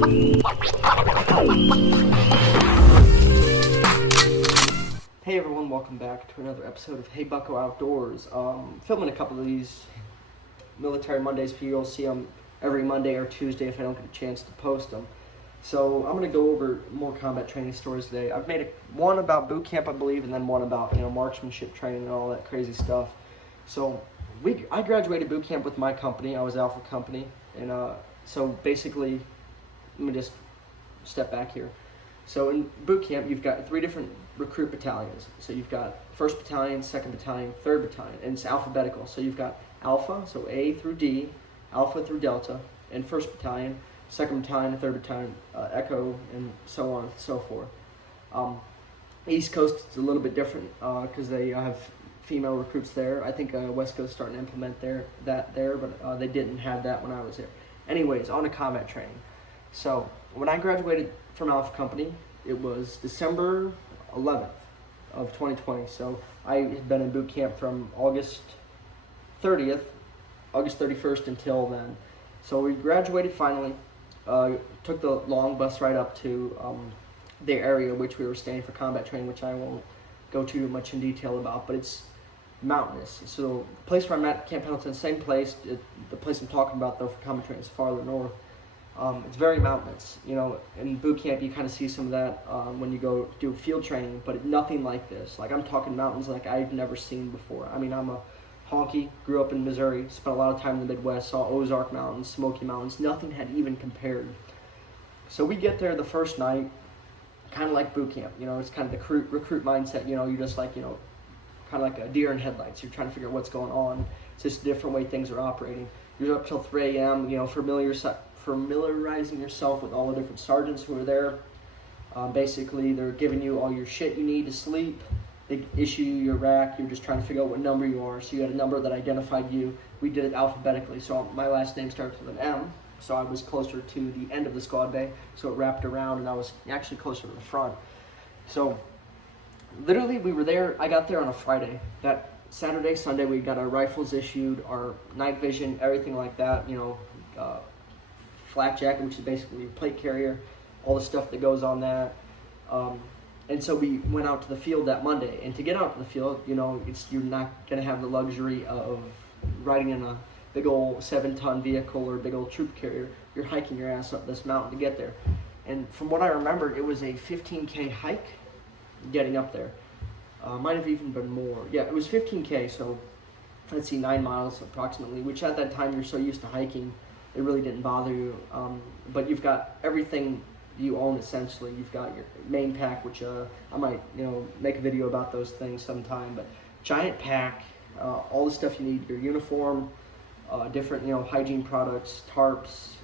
Hey everyone, welcome back to another episode of Hey Bucko Outdoors. Filming a couple of these Military Mondays for you. You'll see them every Monday or Tuesday if I don't get a chance to post them. So I'm going to go over more combat training stories today. I've made one about boot camp, I believe, and then one about marksmanship training and all that crazy stuff. So I graduated boot camp with my company. I was Alpha Company, and so basically, let me just step back here. So in boot camp, you've got 3 different recruit battalions. So you've got 1st Battalion, 2nd Battalion, 3rd Battalion, and it's alphabetical. So you've got Alpha, so A through D, Alpha through Delta, and 1st Battalion, 2nd Battalion, 3rd Battalion, Echo, and so on and so forth. East Coast is a little bit different because they have female recruits there. I think West Coast is starting to implement that there, but they didn't have that when I was there. Anyways, on to combat training. So when I graduated from Alpha Company, it was December 11th of 2020. So I had been in boot camp from August 31st until then. So we graduated finally, took the long bus ride up to the area which we were staying for combat training, which I won't go too much in detail about, but it's mountainous. So the place where I'm at, Camp Pendleton, same place. The place I'm talking about though for combat training is farther north. It's very mountainous. In boot camp you kind of see some of that when you go do field training, but nothing like this. Like I'm talking mountains like I've never seen before. I mean, I'm a honky, grew up in Missouri, spent a lot of time in the Midwest, saw Ozark Mountains, Smoky Mountains. Nothing had even compared. So we get there the first night, kind of like boot camp. It's kind of the recruit mindset. You're just like, kind of like a deer in headlights. You're trying to figure out what's going on. It's just a different way things are operating. You're up till 3 a.m., familiarizing yourself with all the different sergeants who are there. Basically, they're giving you all your shit you need to sleep. They issue you your rack. You're just trying to figure out what number you are. So you had a number that identified you. We did it alphabetically. So my last name starts with an M. So I was closer to the end of the squad bay. So it wrapped around, and I was actually closer to the front. So literally, we were there. I got there on a Friday. That Saturday, Sunday, we got our rifles issued, our night vision, everything like that. Flak jacket, which is basically your plate carrier, all the stuff that goes on that. And so we went out to the field that Monday. And to get out to the field, you're not going to have the luxury of riding in a big old 7-ton vehicle or a big old troop carrier. You're hiking your ass up this mountain to get there. And from what I remembered, it was a 15K hike getting up there. Might have even been more. Yeah, it was 15K, so let's see, 9 miles approximately, which at that time you're so used to hiking, it really didn't bother you. But you've got everything you own essentially. You've got your main pack, which I might make a video about those things sometime. But giant pack, all the stuff you need, your uniform, different hygiene products, tarps,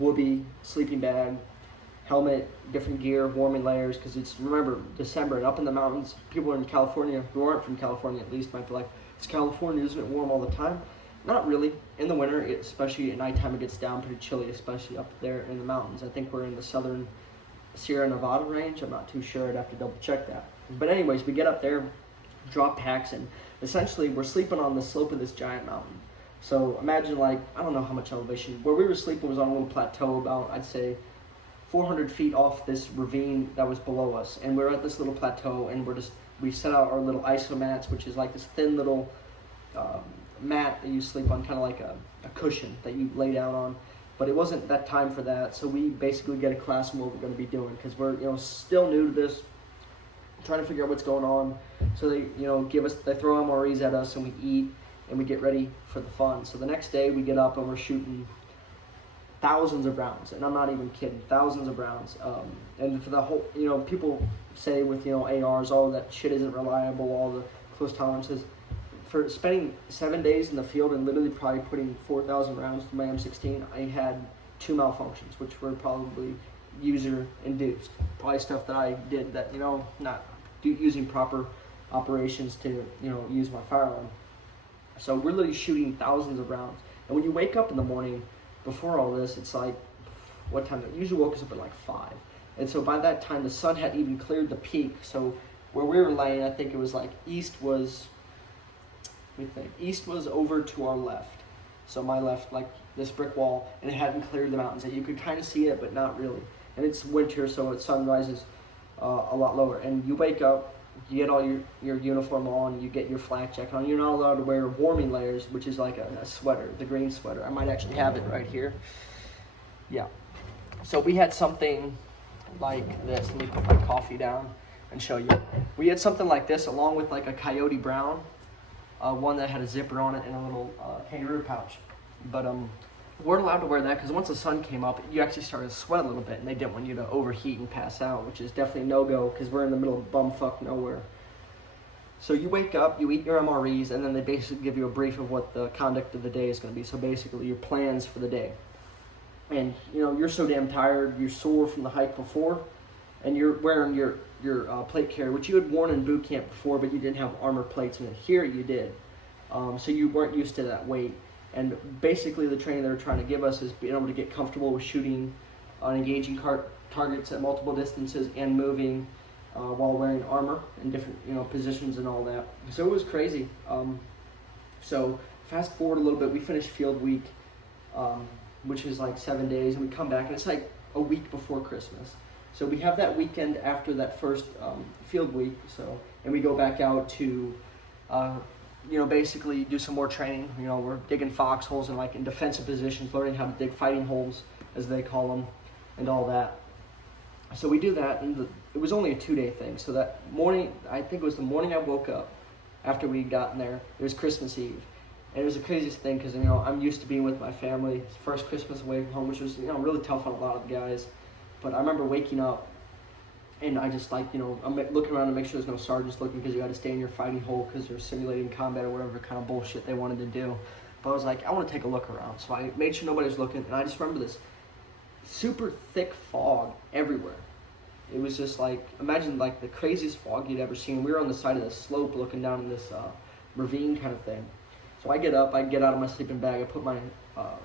whoopee, sleeping bag, helmet, different gear, warming layers, because remember, December, and up in the mountains, people in California, who aren't from California at least, might be like, it's California, isn't it warm all the time? Not really. In the winter, especially at nighttime, it gets down pretty chilly, especially up there in the mountains. I think we're in the southern Sierra Nevada range. I'm not too sure. I'd have to double check that. But anyways, we get up there, drop packs, and essentially we're sleeping on the slope of this giant mountain. So imagine, I don't know how much elevation. Where we were sleeping was on a little plateau about, I'd say, 400 feet off this ravine that was below us. And we're at this little plateau, and we set out our little iso mats, which is like this thin little mat that you sleep on, kind of like a cushion that you lay down on. But it wasn't that time for that, so we basically get a class on what we're going to be doing, because we're still new to this, trying to figure out what's going on. So they they throw MREs at us, and we eat, and we get ready for the fun. So the next day we get up and we're shooting thousands of rounds, and I'm not even kidding, thousands of rounds. And for the whole, people say with ARs, oh, that shit isn't reliable, all the close tolerances. For spending 7 days in the field and literally probably putting 4,000 rounds to my M16, I had 2 malfunctions, which were probably user-induced. Probably stuff that I did that, not using proper operations to, use my firearm. So we're literally shooting thousands of rounds. And when you wake up in the morning, before all this, it's like, what time? I usually woke us up at 5. And so by that time, the sun had even cleared the peak. So where we were laying, I think it was east was over to our left. So my left, like this brick wall, and it hadn't cleared the mountains. And you could kind of see it, but not really. And it's winter, so the sun rises a lot lower. And you wake up, you get all your uniform on, you get your flak jacket on. You're not allowed to wear warming layers, which is like a sweater, the green sweater. I might actually have it right here. Yeah. So we had something like this. Let me put my coffee down and show you. We had something like this along with like a coyote brown, one that had a zipper on it and a little kangaroo pouch. But weren't allowed to wear that because once the sun came up, you actually started to sweat a little bit, and they didn't want you to overheat and pass out, which is definitely no-go because we're in the middle of bumfuck nowhere. So you wake up, you eat your MREs, and then they basically give you a brief of what the conduct of the day is going to be. So basically your plans for the day. And, you know, you're so damn tired, you're sore from the hike before, and you're wearing your plate carrier, which you had worn in boot camp before, but you didn't have armor plates, and here you did. So you weren't used to that weight. And basically the training they're trying to give us is being able to get comfortable with shooting on engaging targets at multiple distances and moving while wearing armor in different positions and all that. So it was crazy. So fast forward a little bit, we finished field week, which is like 7 days, and we come back and it's like a week before Christmas. So we have that weekend after that first field week, and we go back out to basically do some more training. We're digging foxholes and like in defensive positions, learning how to dig fighting holes, as they call them, and all that. So we do that, and it was only a 2-day thing. So that morning, I think it was the morning I woke up after we'd gotten there, it was Christmas Eve. And it was the craziest thing because, I'm used to being with my family. First Christmas away from home, which was, really tough on a lot of the guys. But I remember waking up, and I just I'm looking around to make sure there's no sergeants looking because you got to stay in your fighting hole because you're simulating combat or whatever kind of bullshit they wanted to do. But I was like, I want to take a look around. So I made sure nobody was looking, and I just remember this super thick fog everywhere. It was just like, imagine like the craziest fog you'd ever seen. We were on the side of the slope looking down in this ravine kind of thing. So I get up, I get out of my sleeping bag, I put my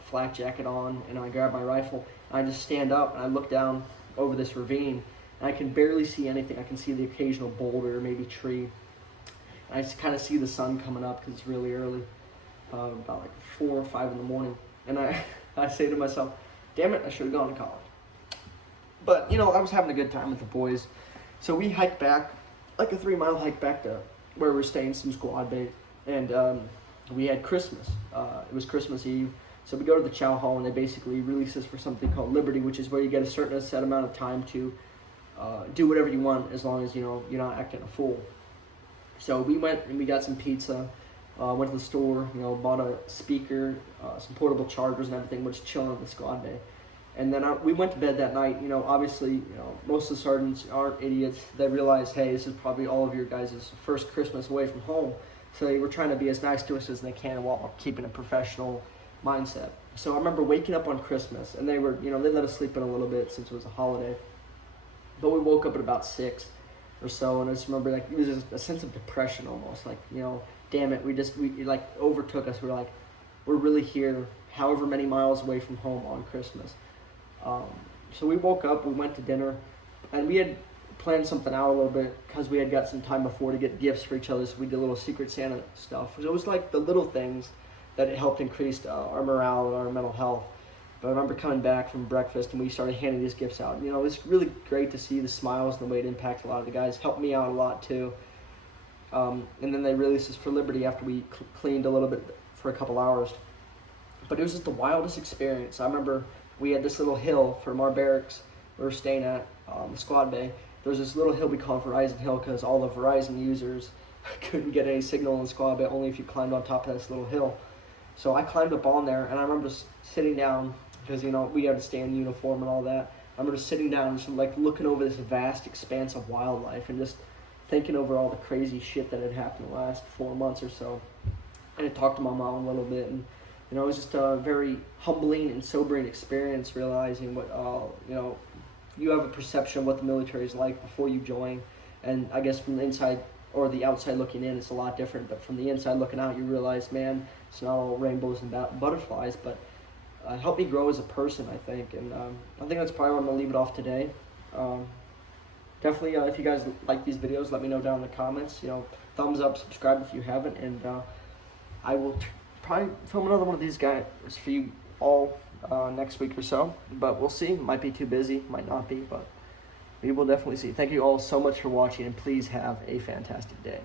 flak jacket on, and I grab my rifle, and I just stand up, and I look down over this ravine, and I can barely see anything. I can see the occasional boulder or maybe tree. And I just kind of see the sun coming up because it's really early, about like 4 or 5 in the morning. And I say to myself, damn it, I should have gone to college. But, I was having a good time with the boys. So we hiked back, like a 3-mile hike back to where we're staying, some squad base. And we had Christmas. It was Christmas Eve. So we go to the chow hall, and they basically release us for something called Liberty, which is where you get a certain set amount of time to do whatever you want as long as, you're not acting a fool. So we went and we got some pizza, went to the store, bought a speaker, some portable chargers and everything, which chilling on the squad bay. And then we went to bed that night. Obviously, most of the sergeants aren't idiots. They realize, hey, this is probably all of your guys' first Christmas away from home. So they were trying to be as nice to us as they can while keeping a professional mindset. So I remember waking up on Christmas, and they were, they let us sleep in a little bit since it was a holiday. But we woke up at about 6 or so, and I just remember like it was just a sense of depression almost, like, damn it, it like overtook us. We were like, we're really here, however many miles away from home on Christmas. So we woke up, we went to dinner, and we had planned something out a little bit because we had got some time before to get gifts for each other, so we did a little Secret Santa stuff. So it was like the little things that it helped increase our morale and our mental health. But I remember coming back from breakfast and we started handing these gifts out. It was really great to see the smiles and the way it impacts a lot of the guys. Helped me out a lot too. And then they released us for Liberty after we cleaned a little bit for a couple hours. But it was just the wildest experience. I remember we had this little hill from our barracks we were staying at, the squad bay. There was this little hill we called Verizon Hill because all the Verizon users couldn't get any signal in the squad bay, only if you climbed on top of this little hill. So I climbed up on there, and I remember sitting down, because, we had to stay in uniform and all that. I remember sitting down and just, like, looking over this vast expanse of wildlife and just thinking over all the crazy shit that had happened the last 4 months or so. And I talked to my mom a little bit, and, it was just a very humbling and sobering experience, realizing what, you have a perception of what the military is like before you join. And I guess from the inside or the outside looking in, it's a lot different. But from the inside looking out, you realize, man, it's not all rainbows and butterflies, but helped me grow as a person, I think. And I think that's probably where I'm going to leave it off today. Definitely, if you guys like these videos, let me know down in the comments. Thumbs up, subscribe if you haven't, and I will probably film another one of these guys for you all next week or so. But we'll see. Might be too busy. Might not be. But we will definitely see. Thank you all so much for watching, and please have a fantastic day.